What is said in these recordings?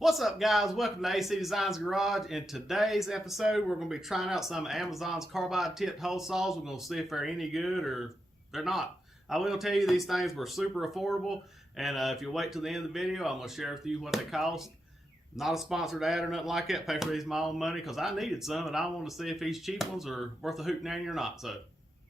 What's up, guys? Welcome to AC Designs Garage. In today's episode, we're going to be trying out some of Amazon's carbide tipped hole saws. We're going to see if they're any good or they're not. I will tell you these things were super affordable, and if you wait till the end of the video, I'm going to share with you what they cost. Not a sponsored ad or nothing like that. Pay for these my own money because I needed some, and I want to see if these cheap ones are worth a hootenanny or not. So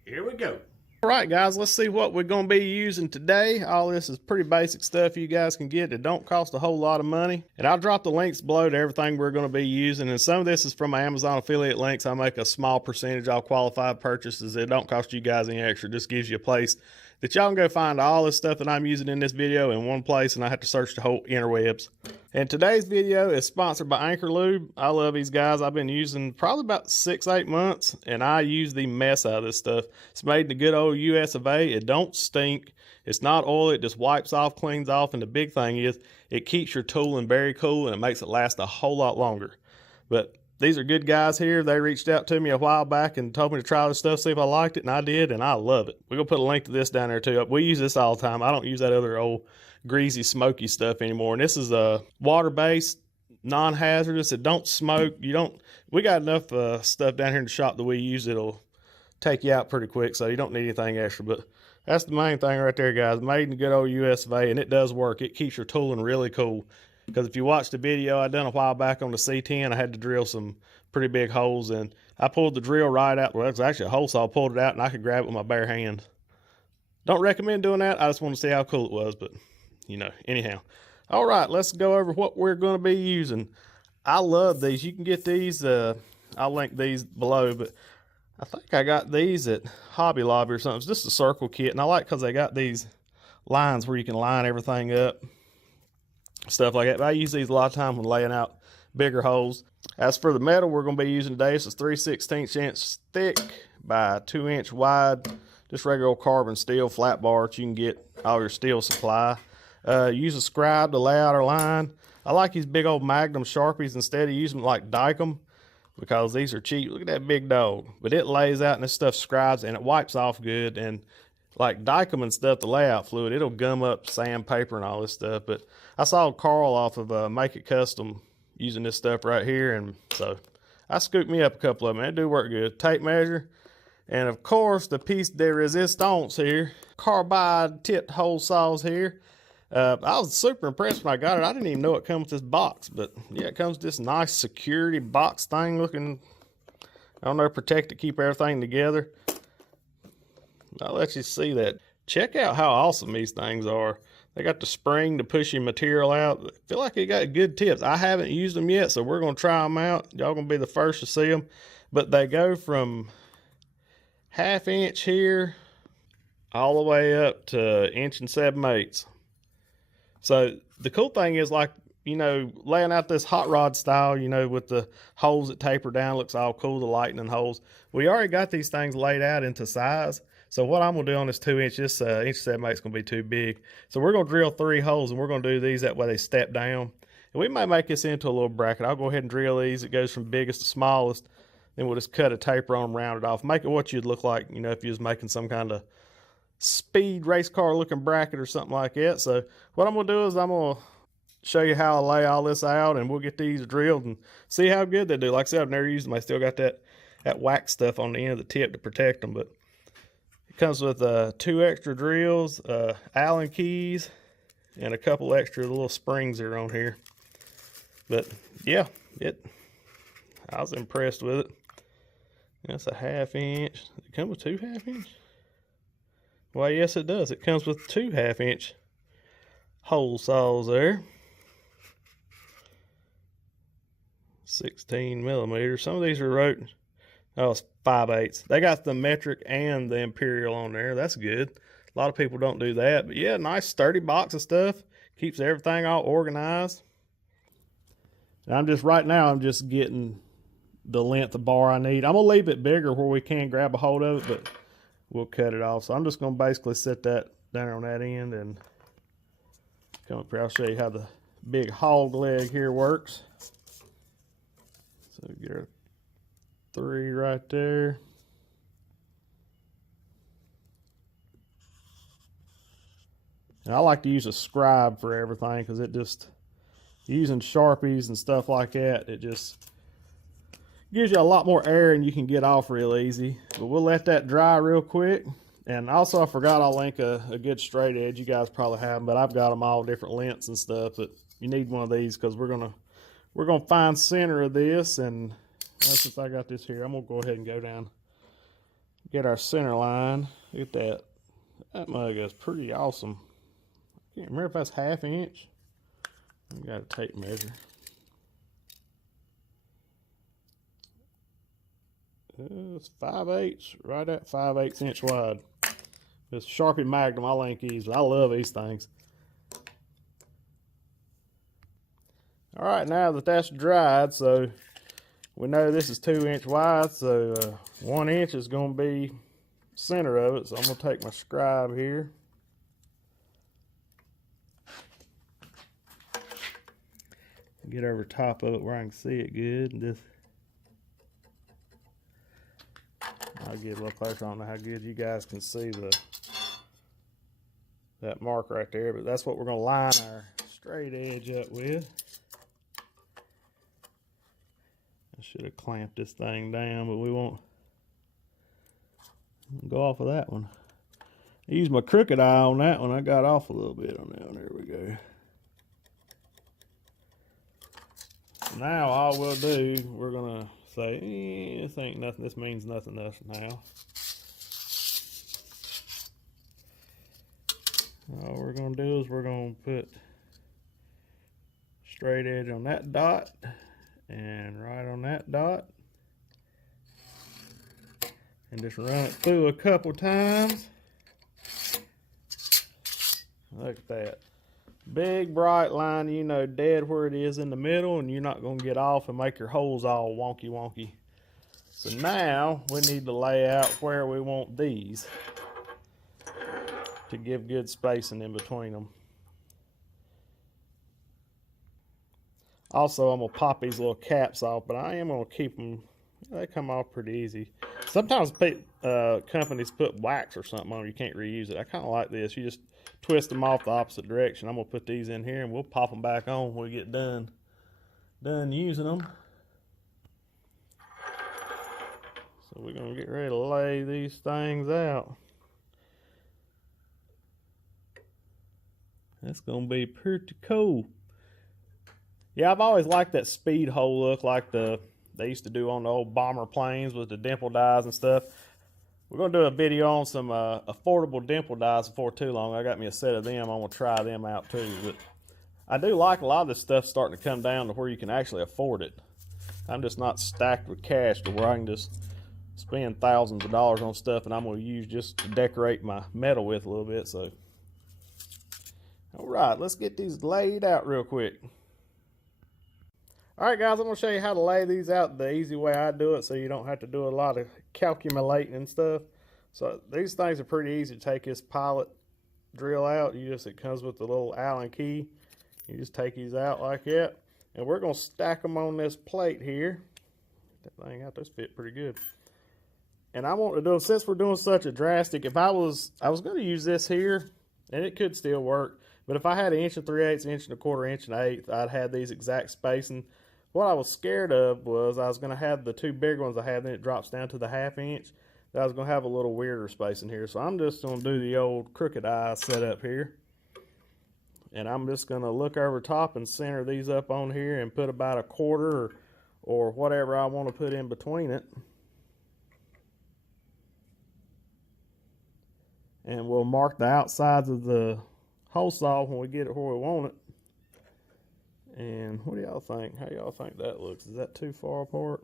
here we go. All right, guys, let's see what we're going to be using today. All this is pretty basic stuff you guys can get that don't cost a whole lot of money. And I'll drop the links below to everything we're going to be using. And some of this is from my Amazon affiliate links. I make a small percentage off qualified purchases. It don't cost you guys any extra. It just gives you a place that y'all can go find all this stuff that I'm using in this video in one place, and I have to search the whole interwebs. And today's video is sponsored by Anchor Lube. I love these guys. I've been using probably about 6-8 months, and I use the mess out of this stuff. It's made in the good old US of A. It don't stink. It's not oil. It just wipes off, cleans off, and the big thing is it keeps your tooling very cool, and it makes it last a whole lot longer. But these are good guys here. They reached out to me a while back and told me to try this stuff, see if I liked it, and I did, and I love it. We're going to put a link to this down there too. We use this all the time. I don't use that other old greasy, smoky stuff anymore. And this is a water-based, non-hazardous. It don't smoke. We got enough stuff down here in the shop that we use. It'll take you out pretty quick, so you don't need anything extra. But that's the main thing right there, guys. Made in the good old US of A, and it does work. It keeps your tooling really cool. Because if you watched the video I done a while back on the C10, I had to drill some pretty big holes, and I pulled the drill right out. Well, it was actually a hole saw. I pulled it out, and I could grab it with my bare hand. Don't recommend doing that. I just want to see how cool it was, but, anyhow. All right, let's go over what we're going to be using. I love these. You can get these. I'll link these below, but I think I got these at Hobby Lobby or something. It's just a circle kit, and I like because they got these lines where you can line everything up. Stuff like that. But I use these a lot of time when laying out bigger holes. As for the metal we're going to be using today, this is 3/16 inch thick by 2 inch wide, just regular old carbon steel flat bar that you can get all your steel supply. Use a scribe to lay out our line. I like these big old Magnum Sharpies instead of using them like Dykem because these are cheap. Look at that big dog. But it lays out and this stuff scribes and it wipes off good. And like Dykem and stuff, the layout fluid, it'll gum up sandpaper and all this stuff. But I saw Carl off of Make It Custom using this stuff right here, and so I scooped me up a couple of them. It do work good. Tape measure, and of course the piece de resistance here, carbide tipped hole saws here. I was super impressed when I got it. I didn't even know it comes with this box, but yeah, it comes with this nice security box thing looking, I don't know, protect it, keep everything together. I'll let you see that. Check out how awesome these things are. They got the spring to push your material out. I feel like they got good tips. I haven't used them yet, so we're going to try them out. Y'all going to be the first to see them. But they go from 1/2 inch here all the way up to 1 7/8 inches. So the cool thing is, like, laying out this hot rod style, with the holes that taper down, looks all cool, the lightning holes. We already got these things laid out into size. So what I'm going to do on this 2 inch, this 1 7/8 is going to be too big. So we're going to drill 3 holes, and we're going to do these that way they step down. And we may make this into a little bracket. I'll go ahead and drill these. It goes from biggest to smallest. Then we'll just cut a taper on them, round it off. Make it what you'd look like, if you was making some kind of speed race car looking bracket or something like that. So what I'm going to do is I'm going to show you how I lay all this out, and we'll get these drilled and see how good they do. Like I said, I've never used them. I still got that wax stuff on the end of the tip to protect them, but it comes with 2 extra drills, Allen keys, and a couple extra little springs that are on here. But yeah, I was impressed with it. That's a 1/2 inch. Does it come with 2 1/2 inch? Well, yes, it does. It comes with 2 1/2 inch hole saws there. 16 millimeters. Some of these are wrote, it's 5/8. They got the metric and the imperial on there. That's good. A lot of people don't do that. But yeah, nice sturdy box of stuff. Keeps everything all organized. And right now I'm just getting the length of bar I need. I'm going to leave it bigger where we can grab a hold of it, but we'll cut it off. So I'm just going to basically set that down on that end and come up here. I'll show you how the big hog leg here works. So get our 3 right there. And I like to use a scribe for everything because it just, using Sharpies and stuff like that, it just gives you a lot more air and you can get off real easy. But we'll let that dry real quick. And also, I forgot I'll link a good straight edge. You guys probably have them, but I've got them all different lengths and stuff. But you need one of these because we're gonna find center of this. And since I got this here, I'm gonna go ahead and go down, get our center line. Look at that. That mug is pretty awesome. I can't remember if that's 1/2 inch. I got a tape measure. It's 5/8, right at 5/8 inch wide. This Sharpie Magnum, I link these. I love these things. All right, now that that's dried, so we know this is 2 inch wide, so 1 inch is going to be center of it. So I'm going to take my scribe here. Get over top of it where I can see it good. And just, I'll get a little closer. I don't know how good you guys can see that mark right there, but that's what we're going to line our straight edge up with. I should have clamped this thing down, but we won't go off of that one. I used my crooked eye on that one. I got off a little bit on that one. There we go. Now all we'll do, we're gonna say, this ain't nothing, this means nothing to us now. All we're gonna do is we're gonna put straight edge on that dot and right on that dot. And just run it through a couple times. Look at that. Big bright line, you know dead where it is in the middle, and you're not going to get off and make your holes all wonky. So now we need to lay out where we want these to give good spacing in between them. Also, I'm going to pop these little caps off, but I am going to keep them, they come off pretty easy. Sometimes companies put wax or something on them, you can't reuse it. I kind of like this. You just twist them off the opposite direction. I'm going to put these in here and we'll pop them back on when we get done using them. So we're going to get ready to lay these things out. That's going to be pretty cool. Yeah, I've always liked that speed hole look like they used to do on the old bomber planes with the dimple dies and stuff. We're going to do a video on some affordable dimple dies before too long. I got me a set of them. I'm going to try them out too. But I do like a lot of this stuff starting to come down to where you can actually afford it. I'm just not stacked with cash to where I can just spend thousands of dollars on stuff and I'm going to use just to decorate my metal with a little bit. So, all right, let's get these laid out real quick. All right, guys, I'm going to show you how to lay these out the easy way I do it so you don't have to do a lot of calculating and stuff. So these things are pretty easy to take this pilot drill out. It comes with the little Allen key. You just take these out like that. And we're going to stack them on this plate here. That thing out, this fit pretty good. And I want to do, since we're doing such a drastic, if I was going to use this here, and it could still work, but if I had 1 3/8, 1 1/4, 1 1/8, I'd have these exact spacing. What I was scared of was I was going to have the two big ones I had, then it drops down to the 1/2 inch. I was going to have a little weirder spacing here. So I'm just going to do the old crooked eye setup here. And I'm just going to look over top and center these up on here and put about 1/4 or whatever I want to put in between it. And we'll mark the outsides of the hole saw when we get it where we want it. And what do y'all think? How y'all think that looks? Is that too far apart?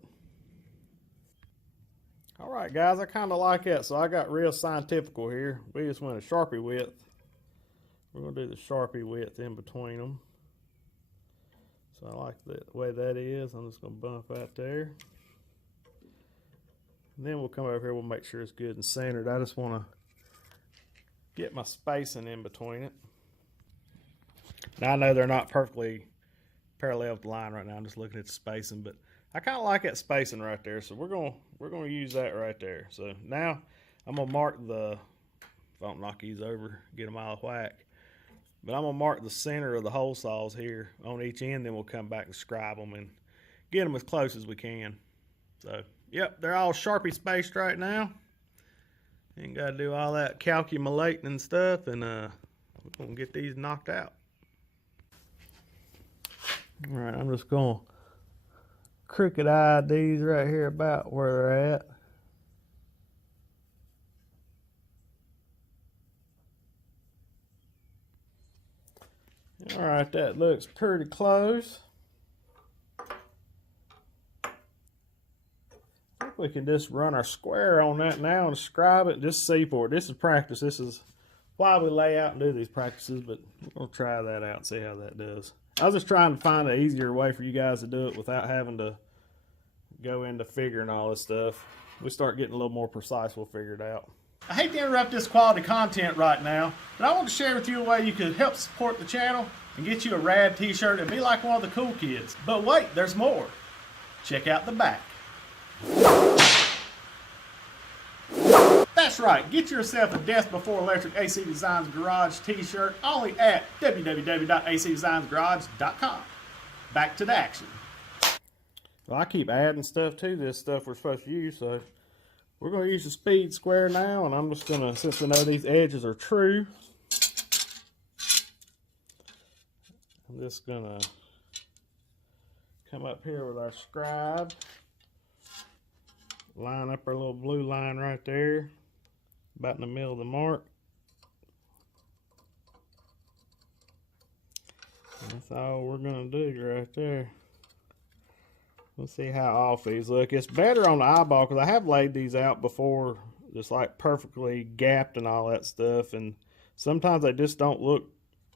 All right, guys, I kind of like that. So I got real scientifical here. We just went a Sharpie width. We're going to do the Sharpie width in between them. So I like the way that is. I'm just going to bump that there. And then we'll come over here. We'll make sure it's good and centered. I just want to get my spacing in between it. Now I know they're not perfectly parallel with the line right now. I'm just looking at the spacing, but I kind of like that spacing right there. So we're gonna use that right there. So now I'm gonna mark the, if I don't knock these over, get them out of whack. But I'm going to mark the center of the hole saws here on each end, then we'll come back and scribe them and get them as close as we can. So, yep, they're all Sharpie spaced right now. Ain't got to do all that calculating and stuff, and we're going to get these knocked out. All right, I'm just going to crooked eye these right here about where they're at. All right, that looks pretty close. I think we can just run our square on that now and scribe it, just see for it. This is practice. This is why we lay out and do these practices, but we'll try that out and see how that does. I was just trying to find an easier way for you guys to do it without having to go into figuring all this stuff. We start getting a little more precise, we'll figure it out. I hate to interrupt this quality content right now, but I want to share with you a way you could help support the channel and get you a rad t-shirt and be like one of the cool kids. But wait, there's more. Check out the back. That's right, get yourself a Death Before Electric AC Designs Garage t-shirt only at www.acdesignsgarage.com. Back to the action. Well, I keep adding stuff to this stuff we're supposed to use, so we're going to use the speed square now, and I'm just going to, since we know these edges are true, I'm just going to come up here with our scribe, line up our little blue line right there, about in the middle of the mark. That's all we're going to do right there. Let's see how off these look. It's better on the eyeball because I have laid these out before, just like perfectly gapped and all that stuff, and sometimes they just don't look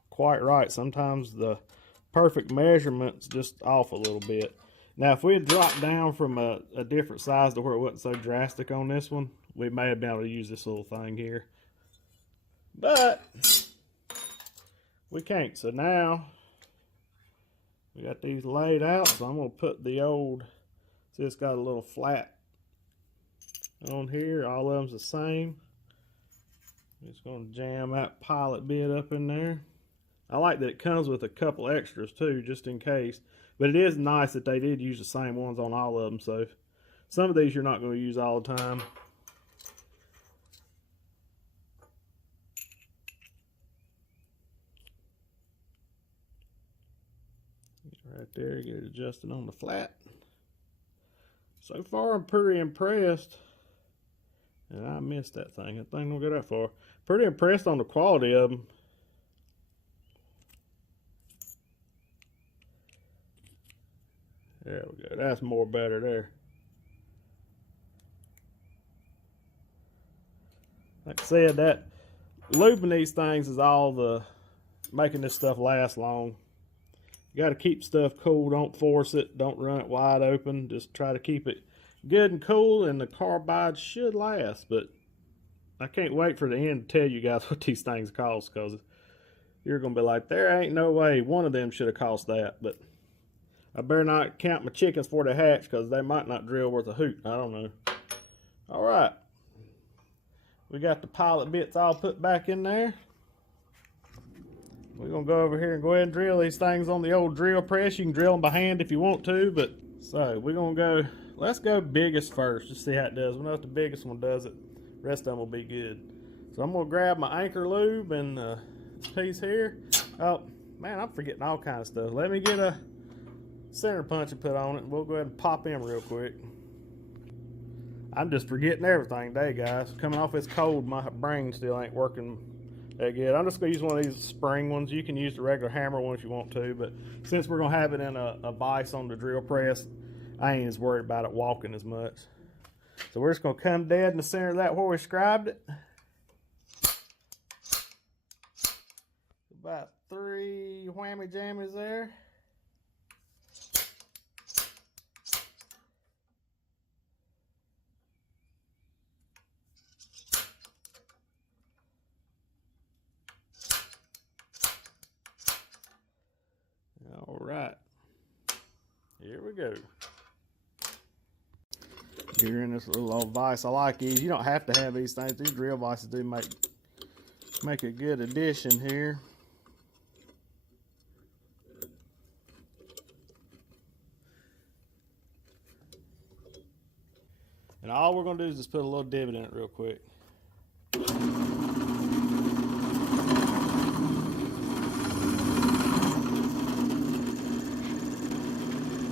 quite right. Sometimes the perfect measurement's just off a little bit. Now, if we had dropped down from a different size to where it wasn't so drastic on this one, we may have been able to use this little thing here. But we can't. So now we got these laid out, so I'm going to put the old, see it's got a little flat on here. All of them's the same. I'm just going to jam that pilot bit up in there. I like that it comes with a couple extras too, just in case. But it is nice that they did use the same ones on all of them, so some of these you're not going to use all the time. Right there, get it adjusted on the flat. So far, I'm pretty impressed. And I missed that thing. That thing don't go that far. Pretty impressed on the quality of them. There we go. That's more better there. Like I said, that lubing these things is all the making this stuff last long. You got to keep stuff cool. Don't force it. Don't run it wide open. Just try to keep it good and cool, and the carbide should last. But I can't wait for the end to tell you guys what these things cost, because you're going to be like, there ain't no way one of them should have cost that. But I better not count my chickens before they hatch, because they might not drill worth a hoot. I don't know. All right. We got the pilot bits all put back in there. We're going to go over here and go ahead and drill these things on the old drill press. You can drill them by hand if you want to, but so we're going to go, let's go biggest first, just see how it does. We know if the biggest one does it, the rest of them will be good. So I'm going to grab my anchor lube and this piece here. Oh, man, I'm forgetting all kinds of stuff. Let me get a center punch and put on it, and we'll go ahead and pop in real quick. I'm just forgetting everything today, guys. Coming off this cold, my brain still ain't working that good. I'm just going to use one of these spring ones. You can use the regular hammer one if you want to, but since we're going to have it in a vise on the drill press, I ain't as worried about it walking as much. So we're just going to come dead in the center of that where we scribed it. About 3 whammy jammies there. All right, here we go. You're in this little old vise. I like these. You don't have to have these things. These drill vices do make a good addition here. And all we're going to do is just put a little divot in it real quick.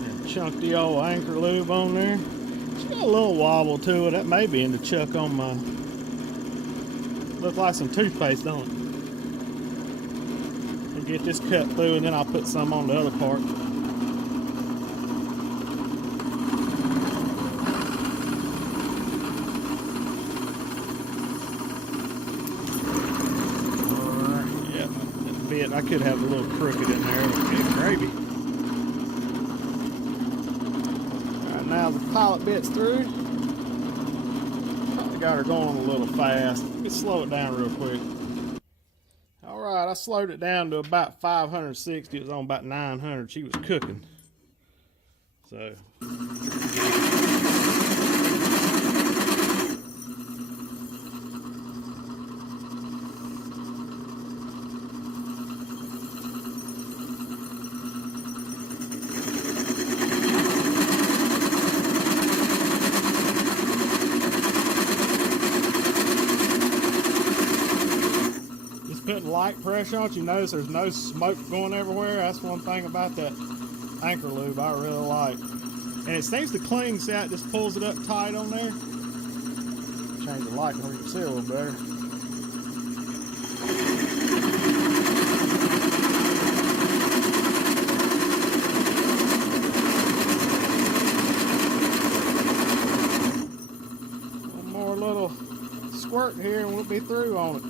And chunk the old anchor lube on there. It's got a little wobble to it. That may be in the chuck on my... Looks like some toothpaste, don't it? I'll get this cut through and then I'll put some on the other part. I could have a little crooked in there. It's gravy. Alright, now the pilot bit's through. Probably got her going a little fast. Let me slow it down real quick. Alright, I slowed it down to about 560. It was on about 900. She was cooking. So... putting light pressure on it. You notice there's no smoke going everywhere. That's one thing about that anchor lube I really like. And it seems to cling, see how it just pulls it up tight on there? Change the light where you can see a little better. One more little squirt here and we'll be through on it.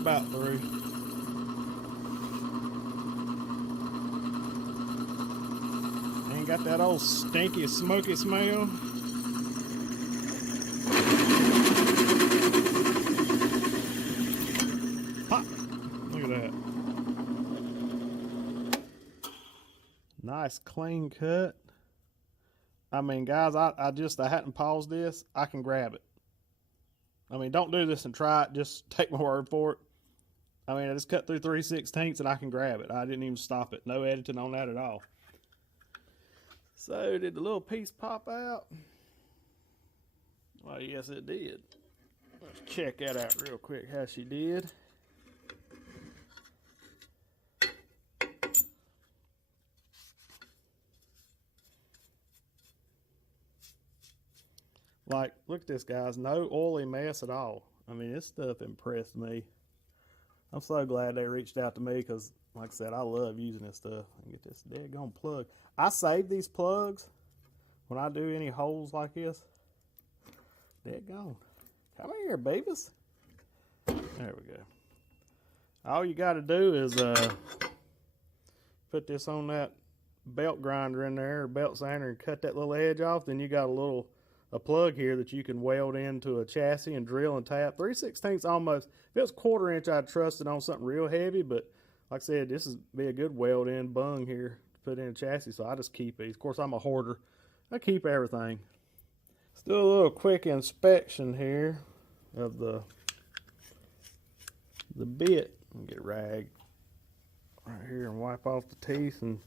About through. Ain't got that old stinky, smoky smell. Pop! Look at that. Nice clean cut. I mean, guys, I hadn't paused this. I can grab it. I mean, don't do this and try it. Just take my word for it. I mean, I just cut through 3/16 and I can grab it. I didn't even stop it. No editing on that at all. So, did the little piece pop out? Well, yes, it did. Let's check that out real quick, how she did. Like, look at this, guys. No oily mess at all. I mean, this stuff impressed me. I'm so glad they reached out to me because, like I said, I love using this stuff. Get this daggone plug. I save these plugs when I do any holes like this. Daggone. Come here, babies. There we go. All you got to do is put this on that belt grinder in there, or belt sander, and cut that little edge off. Then you got a plug here that you can weld into a chassis and drill and tap. 3/16 almost. If it was 1/4 inch, I'd trust it on something real heavy, but like I said, this would be a good weld in bung here to put in a chassis, so I just keep these. Of course, I'm a hoarder. I keep everything. Let's do a little quick inspection here of the bit. Get a rag right here and wipe off the teeth and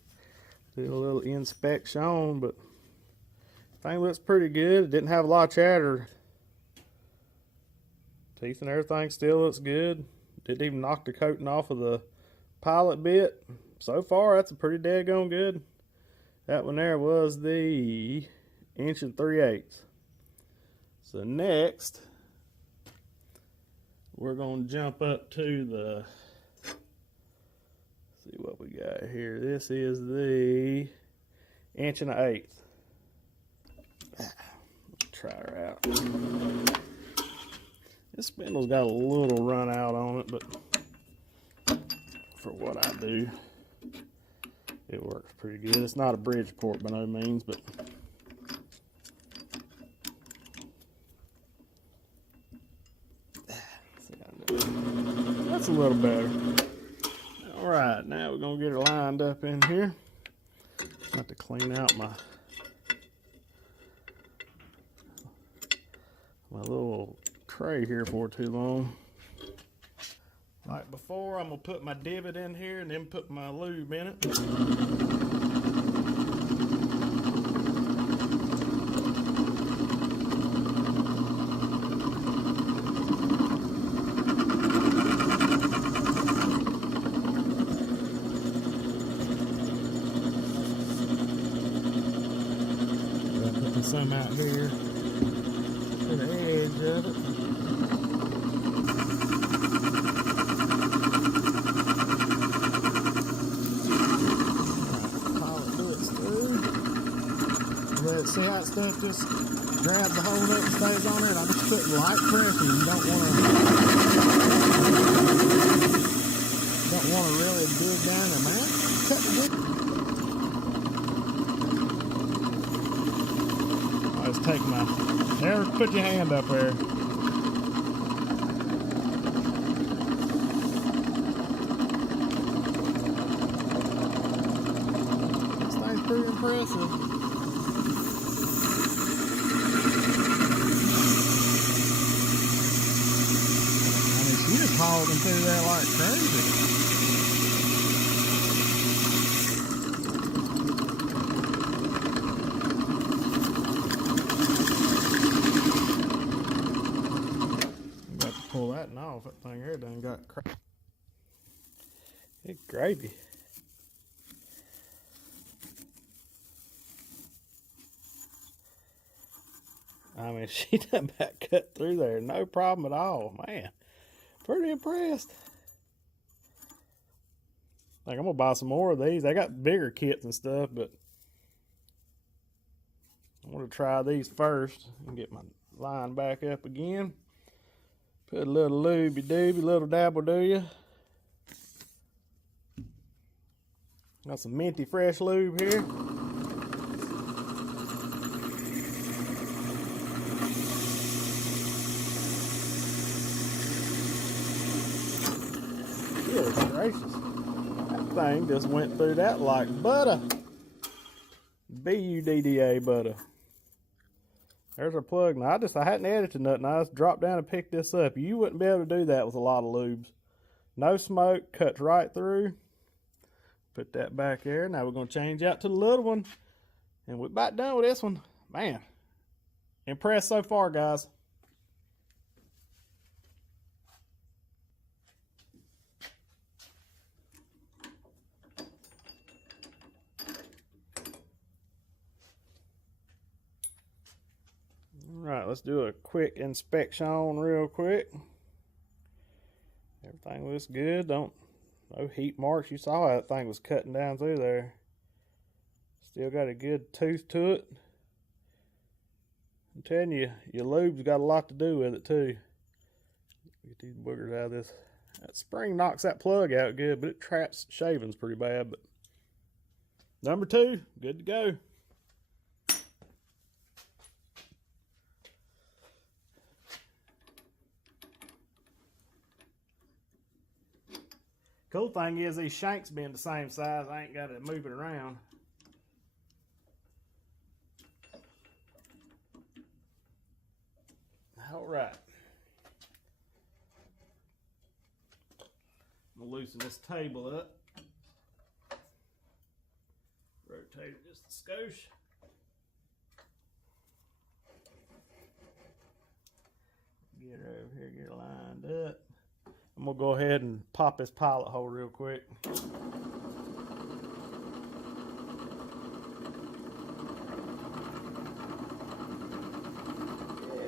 do a little inspection, but thing looks pretty good. It didn't have a lot of chatter. Teeth and everything still looks good. Didn't even knock the coating off of the pilot bit. So far, that's a pretty daggone good. That one there was the 1 3/8. So next, we're going to jump up to the, see what we got here. This is the 1 1/8. Try her out. This spindle's got a little run out on it, but for what I do, it works pretty good. It's not a Bridgeport by no means, but that's a little better. All Alright, now we're going to get her lined up in here. I have to clean out my little tray here for too long. Like before, I'm going to put my divot in here and then put my lube in it. Put some out here to the edge of it. See how that stuff just grabs the hold up and stays on there? And I just put light pressure. You don't want to really dig down there, man. Cut the dig. I just take my, there, put your hand up there. This thing's pretty impressive. Hogging through there like crazy. I'm about to pull that one off. That thing here done got crazy. It's gravy. I mean, she done about cut through there. No problem at all, man. Pretty impressed. Like, I'm gonna buy some more of these. I got bigger kits and stuff, but I want to try these first and get my line back up again. Put a little looby dooby, little dabble do ya. Got some minty fresh lube here. Goodness gracious. That thing just went through that like butter. B-U-D-D-A butter. There's our plug. Now I hadn't edited nothing. I just dropped down and picked this up. You wouldn't be able to do that with a lot of lubes. No smoke, cuts right through. Put that back there. Now we're going to change out to the little one. And we're about done with this one. Man, impressed so far, guys. Alright, let's do a quick inspection real quick. Everything looks good. No heat marks. You saw how that thing was cutting down through there. Still got a good tooth to it. I'm telling you, your lube's got a lot to do with it too. Get these boogers out of this. That spring knocks that plug out good, but it traps shavings pretty bad. But number 2, good to go. Cool thing is these shanks being the same size, I ain't got to move it around. All right. I'm gonna loosen this table up. Rotate it just a skosh. Get her over here, get her lined up. I'm gonna go ahead and pop this pilot hole real quick.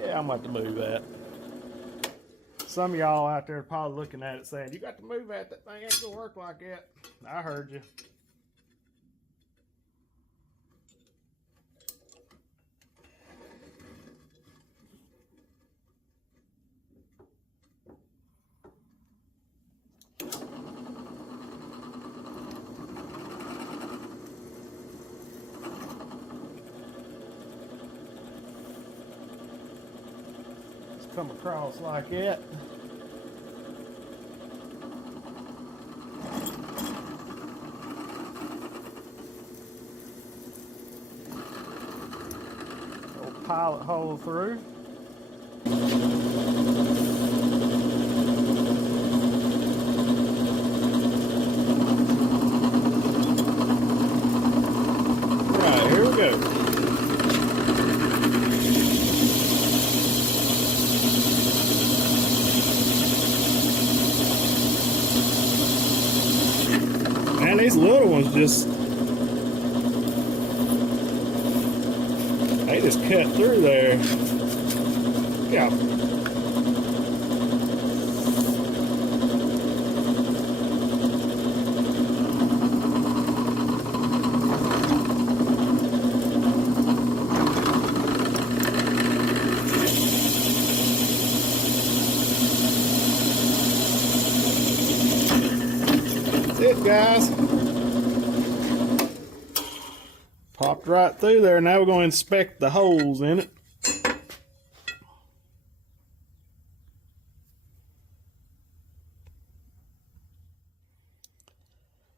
Yeah, I'm about to move that. Some of y'all out there are probably looking at it saying, you got to move that thing ain't gonna work like that. I heard you. Come across like that. pilot hole through. Right, here we go. Man, these little ones they just cut through there. Yeah. That's it, guys. Popped right through there. Now we're going to inspect the holes in it.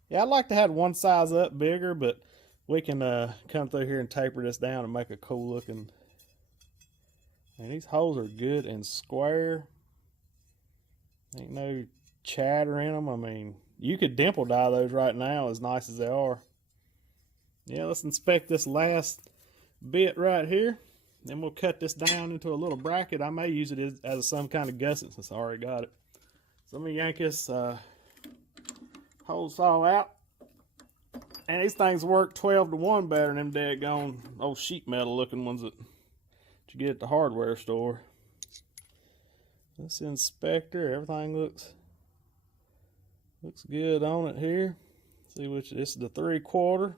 Yeah, I'd like to have one size up bigger, but we can come through here and taper this down and make a cool looking. And these holes are good and square. Ain't no chatter in them. I mean, you could dimple dye those right now, as nice as they are. Yeah, let's inspect this last bit right here. Then we'll cut this down into a little bracket. I may use it as some kind of gusset since I already got it. So let me yank this hole saw out. And these things work 12 to 1 better than them daggone old sheet metal looking ones that you get at the hardware store. This inspector, everything looks good on it here. See which this is the 3/4.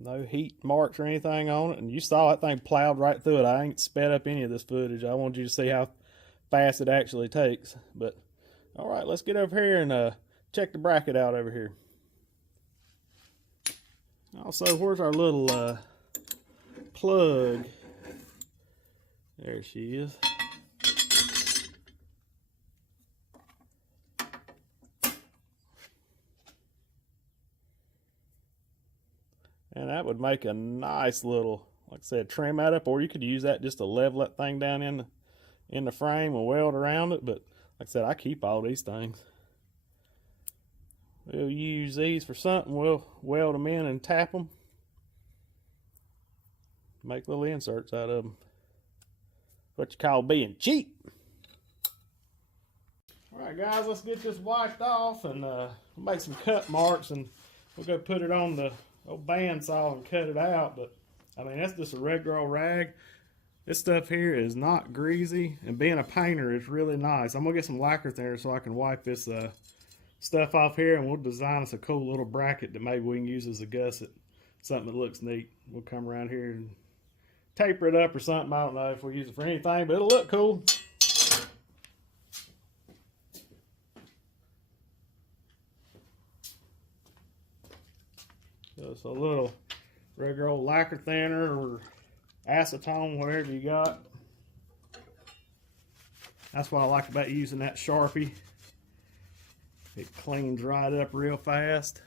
No heat marks or anything on it, and you saw that thing plowed right through it. I ain't sped up any of this footage. I wanted you to see how fast it actually takes. But all right, let's get over here and check the bracket out over here. Also, where's our little plug? There she is. And that would make a nice little, like I said, trim that up, or you could use that just to level that thing down in the frame and weld around it. But like I said, I keep all these things. We'll use these for something. We'll weld them in and tap them. Make little inserts out of them. What you call being cheap. All right, guys, let's get this wiped off and make some cut marks, and we'll go put it on the old bandsaw and cut it out. But I mean, that's just a regular old rag. This stuff here is not greasy, and being a painter, it's really nice. I'm gonna get some lacquer there so I can wipe this stuff off here, and we'll design us a cool little bracket that maybe we can use as a gusset, something that looks neat. We'll come around here and taper it up or something. I don't know if we'll use it for anything, but it'll look cool. Just a little regular old lacquer thinner or acetone, whatever you got. That's what I like about using that Sharpie. It cleans right up real fast.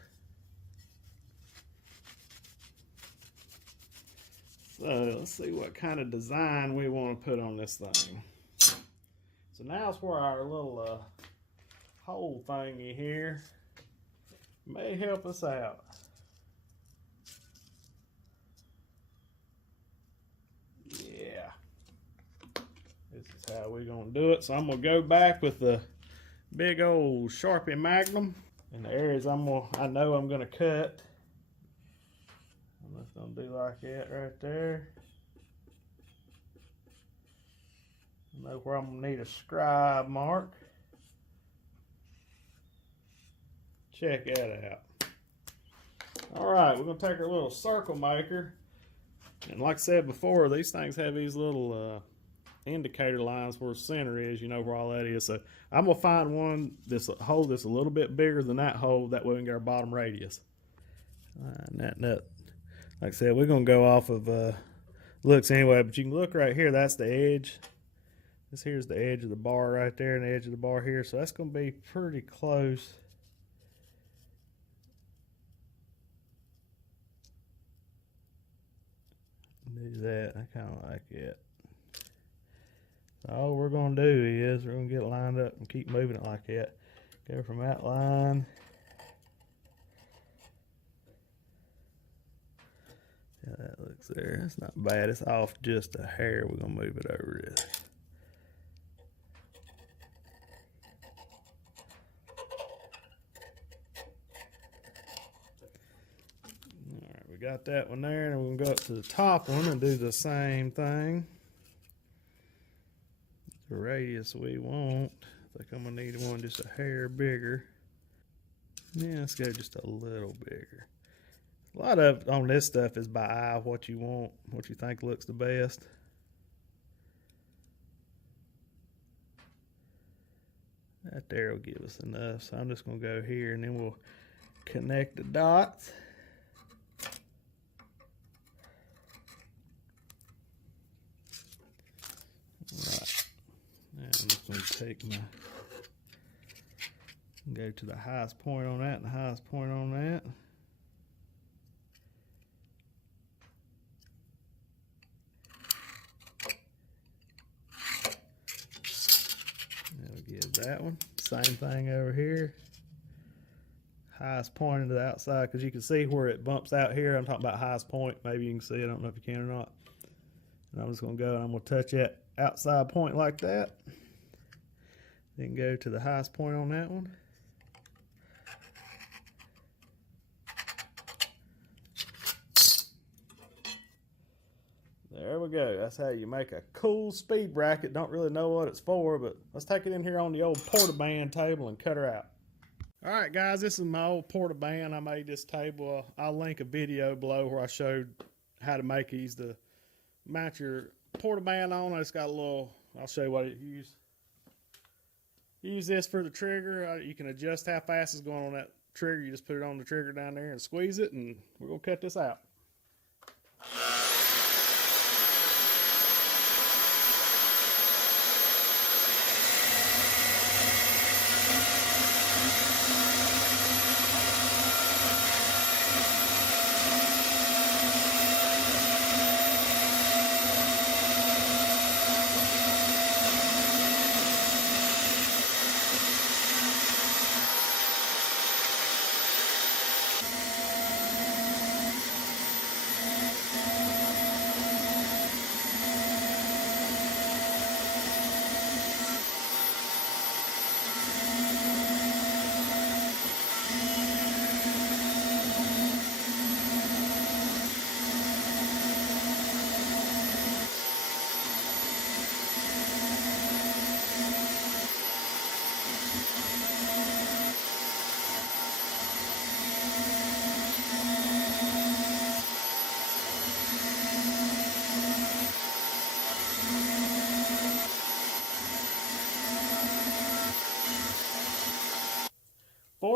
So let's see what kind of design we want to put on this thing. So now it's where our little hole thingy here may help us out. Yeah, this is how we're gonna do it. So I'm gonna go back with the big old Sharpie Magnum in the areas I know I'm gonna cut. I'm just gonna do like that right there. I know where I'm gonna need a scribe mark. Check that out. All right, we're gonna take our little circle maker, and like I said before, these things have these little indicator lines where the center is. You know where all that is. So I'm gonna find one that's a hole that's a little bit bigger than that hole. That way we can get our bottom radius. Line that nut. Like I said, we're gonna go off of looks anyway. But you can look right here. That's the edge. This here's the edge of the bar right there, and the edge of the bar here. So that's gonna be pretty close. Do that. I kind of like it. So all we're going to do is we're going to get it lined up and keep moving it like that. Go from that line. Yeah, that looks there. That's not bad. It's off just a hair. We're going to move it over this. Alright, we got that one there, and we're going to go up to the top one and do the same thing. The radius we want. I think I'm going to need one just a hair bigger. Yeah, let's go just a little bigger. A lot of on this stuff is by eye, what you want, what you think looks the best. That there will give us enough. So I'm just going to go here and then we'll connect the dots. Right. Now I'm just going to take my, go to the highest point on that and the highest point on that. Give that one. Same thing over here. Highest point into the outside, because you can see where it bumps out here. I'm talking about highest point. Maybe you can see it. I don't know if you can or not. And I'm just going to go and I'm going to touch that outside point like that. Then go to the highest point on that one. There we go. That's how you make a cool speed bracket. Don't really know what it's for, but let's take it in here on the old porta-band table and cut her out. All right, guys, this is my old porta-band. I made this table. I'll link a video below where I showed how to make these to mount your porta-band on. It's got a little, I'll show you what it uses. Use this for the trigger. You can adjust how fast it's going on that trigger. You just put it on the trigger down there and squeeze it, and we're going to cut this out.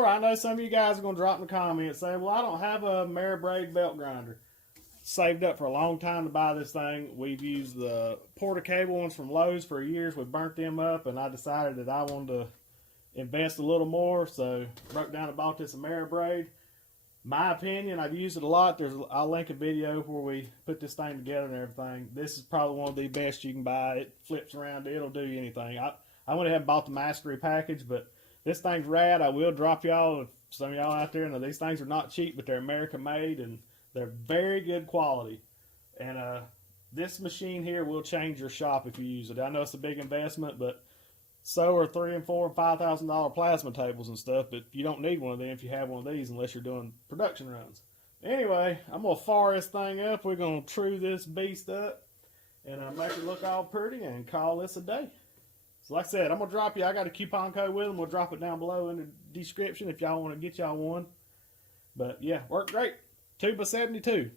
I know some of you guys are going to drop in the comments saying, well, I don't have a Mara braid belt grinder. Saved up for a long time to buy this thing. We've used the Porta cable ones from Lowe's for years. We burnt them up, and I decided that I wanted to invest a little more, so broke down and bought this Mara braid. My opinion, I've used it a lot. I'll link a video where we put this thing together and everything. This is probably one of the best you can buy. It flips around. It'll do anything. I went ahead and bought the mastery package, but this thing's rad. I will drop y'all, if some of y'all out there know these things are not cheap, but they're American made and they're very good quality. And this machine here will change your shop if you use it. I know it's a big investment, but so are $3,000 and $4,000 and $5,000 plasma tables and stuff. But you don't need one of them if you have one of these unless you're doing production runs. Anyway, I'm gonna fire this thing up. We're gonna true this beast up and make it look all pretty and call this a day. So like I said, I'm going to drop you. I got a coupon code with them. We'll drop it down below in the description if y'all want to get y'all one. But yeah, worked great. 2x72.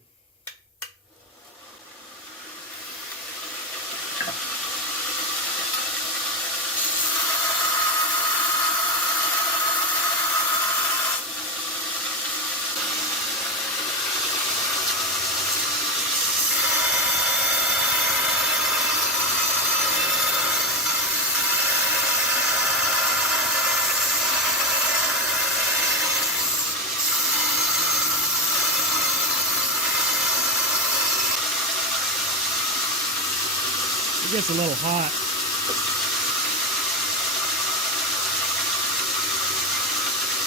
It gets a little hot.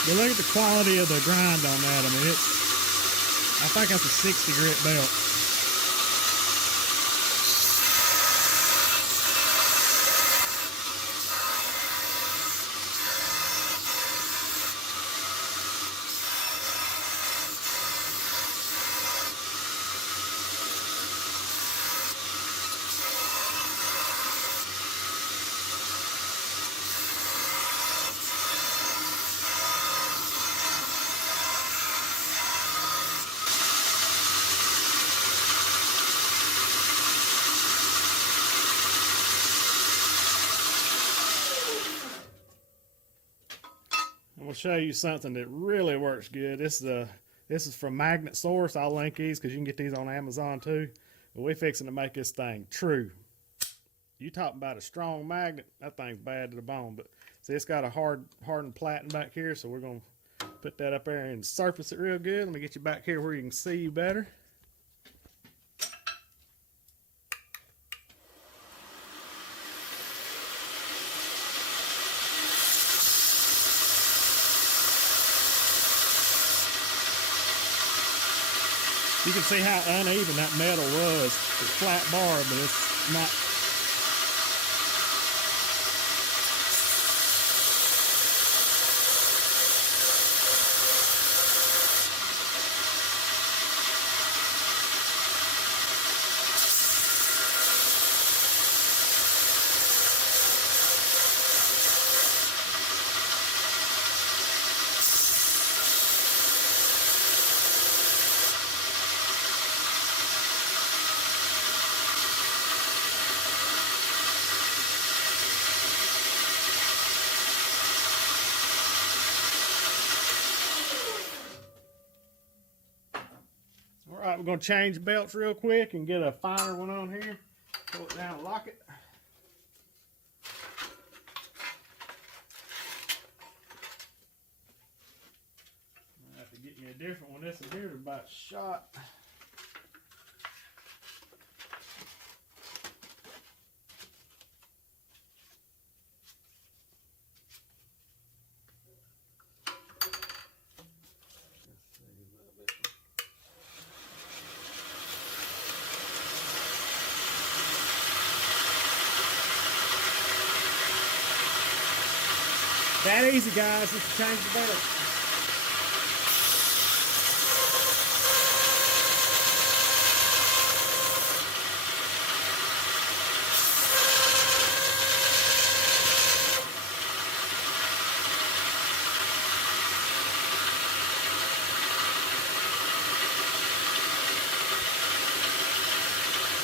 But look at the quality of the grind on that. I mean, I think that's a 60 grit belt. I'm gonna show you something that really works good. This is from Magnet Source. I'll link these because you can get these on Amazon too. But we're fixing to make this thing true. You talking about a strong magnet? That thing's bad to the bone. But see, it's got a hardened platen back here, so we're gonna put that up there and surface it real good. Let me get you back here where you can see you better. You can see how uneven that metal was. It's flat bar, but it's not. Alright, we're going to change belts real quick and get a finer one on here. Pull it down and lock it. I have to get me a different one. This one here is about shot. That easy, guys, just to change the belt.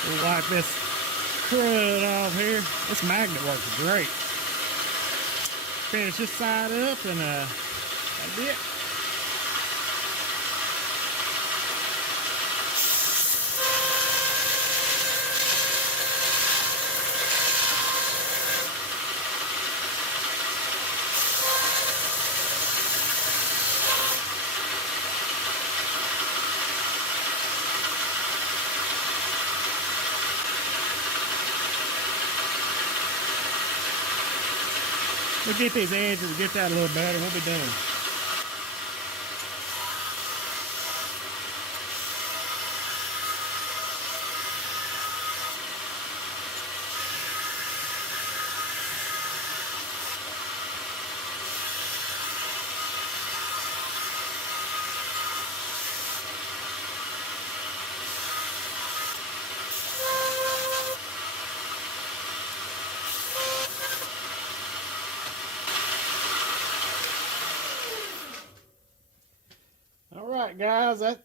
We'll wipe this crud off here. This magnet works great. Finish this side up and that's it. We'll get these edges, we'll get that a little better, we'll be done. Alright guys, that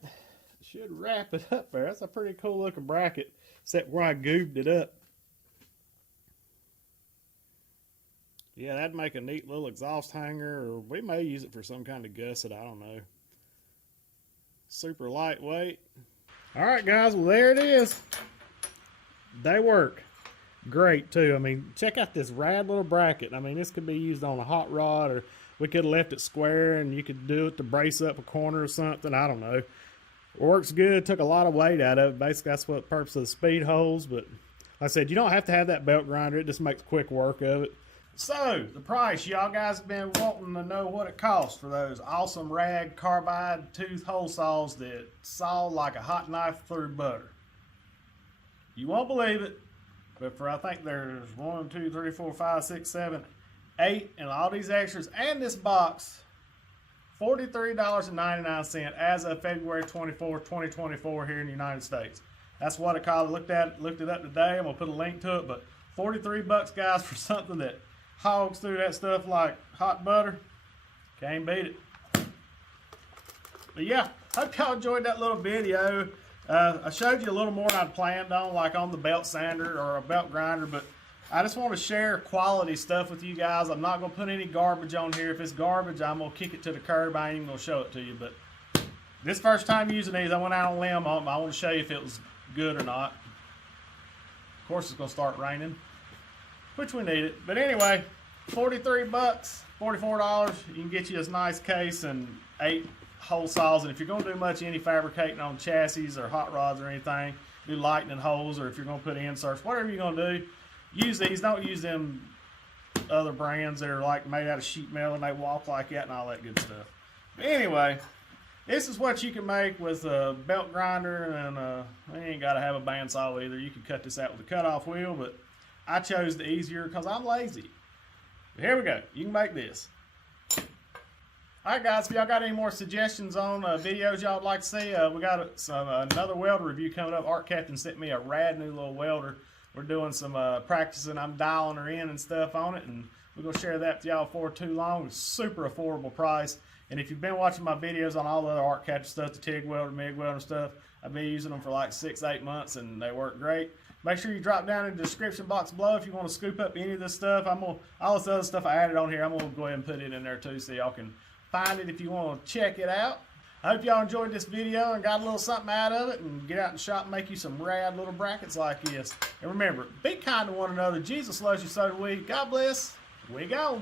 should wrap it up there. That's a pretty cool looking bracket, except where I goobed it up. Yeah, that'd make a neat little exhaust hanger, or we may use it for some kind of gusset, I don't know. Super lightweight. Alright guys, well there it is. They work great too. I mean, check out this rad little bracket. I mean, this could be used on a hot rod, or we could have left it square and you could do it to brace up a corner or something. I don't know. Works good. Took a lot of weight out of it. Basically, that's what the purpose of the speed holes. But I said, you don't have to have that belt grinder. It just makes quick work of it. So, the price. Y'all guys have been wanting to know what it costs for those awesome rag carbide tooth hole saws that saw like a hot knife through butter. You won't believe it, but for I think there's 1, 2, 3, 4, 5, 6, 7, 8, and all these extras and this box, $43.99 as of February 24th, 2024 here in the United States. That's what it cost. Looked it up today. I'm gonna put a link to it, but 43 bucks, guys, for something that hogs through that stuff like hot butter. Can't beat it. But yeah, hope y'all enjoyed that little video. I showed you a little more than I'd planned on, like on the belt sander or a belt grinder, but I just want to share quality stuff with you guys. I'm not going to put any garbage on here. If it's garbage, I'm going to kick it to the curb. I ain't even going to show it to you, but this first time using these, I went out on a limb on them. I want to show you if it was good or not. Of course, it's going to start raining, which we need it. But anyway, 43 bucks, $44. You can get you this nice case and 8 hole saws. And if you're going to do much any fabricating on chassis or hot rods or anything, do lightning holes, or if you're going to put inserts, whatever you're going to do, use these. Don't use them other brands that are like made out of sheet metal and they walk like that and all that good stuff. But anyway, this is what you can make with a belt grinder, and you ain't got to have a bandsaw either. You can cut this out with a cutoff wheel, but I chose the easier because I'm lazy. But here we go. You can make this. Alright guys, if y'all got any more suggestions on videos y'all would like to see, we got another welder review coming up. Art Captain sent me a rad new little welder. We're doing some practicing. I'm dialing her in and stuff on it, and we're going to share that with y'all before too long. It's super affordable price. And if you've been watching my videos on all the other Art Captain stuff, the TIG welder, MIG welder stuff, I've been using them for like 6-8 months and they work great. Make sure you drop down in the description box below if you want to scoop up any of this stuff. All this other stuff I added on here, I'm going to go ahead and put it in there too so y'all can find it if you want to check it out. I hope y'all enjoyed this video and got a little something out of it, and get out in the shop and make you some rad little brackets like this. And remember, be kind to one another. Jesus loves you, so do we. God bless. We go.